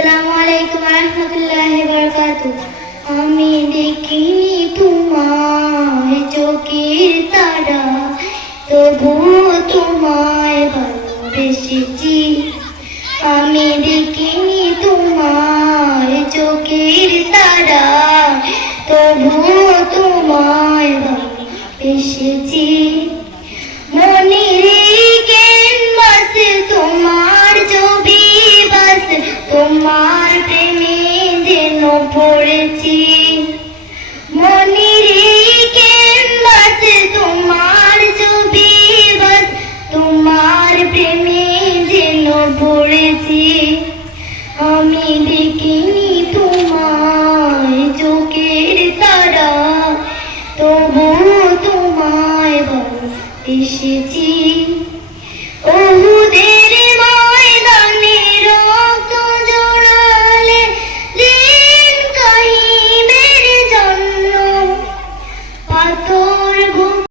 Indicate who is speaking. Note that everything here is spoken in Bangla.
Speaker 1: আসসালামু আলাইকুম রহমতুল্লাহ বরকাতু আমি দেখিনি তোমায় চোখের তারা তবু তোমায় ভালোবেসেছি আমি দেখিনি পড়েছি। মনের ক্যানভাস, তোমার ছবি বাস, তোমার প্রেমে যেন পড়েছি। আমি দেখিনি তোমায় চোখের তারা তবু তোমায় ভালোবেসেছি।